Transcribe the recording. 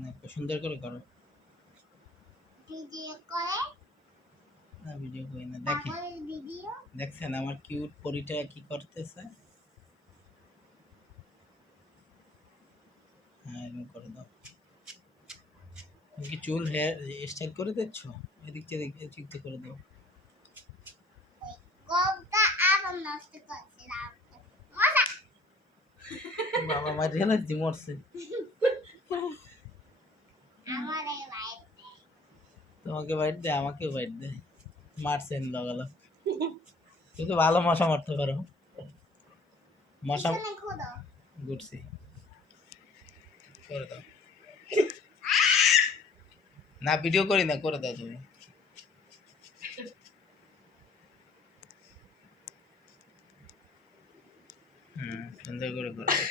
না সুন্দর করে করো। ভিডিও করে না ভিডিও করি না, দেখি তারপরে ভিডিও দেখছেন আমার কিউট পরিটা কি করতেছে। হ্যাঁ এরকম করে দাও। তুমি কি চুল হেয়ার স্টাইল করে দিচ্ছ? এদিক থেকে এদিক থেকে করে দাও। কবটা আবার নষ্ট করছিলাম মজা বাবা মার রিয়েলাইজ দি মরছে। আমার এই লাইফ তোমাকে বাইট দে, আমাকেও বাইট দে। মারছেন লাগালো। তুমি তো ভালো মশা মারতে পারো। মশা পিছনে ঘোরো ঘুরছি করে দাও। না ভিডিও করি না, করে দাও তুমি। সুন্দর করে করে দাও।